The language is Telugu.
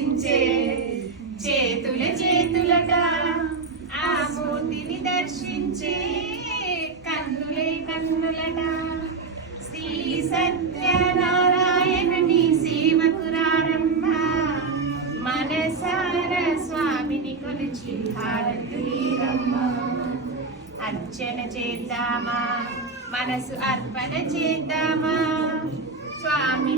దర్శించే చేతుల చేతులట ఆ మూర్తిని దర్శించే కన్నులే కన్నులట శ్రీ సత్యనారాయణుని సేవకురారమ్మ మనసార స్వామిని కొలిచి హారతులీరమ్మ అర్చన చేద్దామా మనసు అర్పణ చేద్దామా స్వామి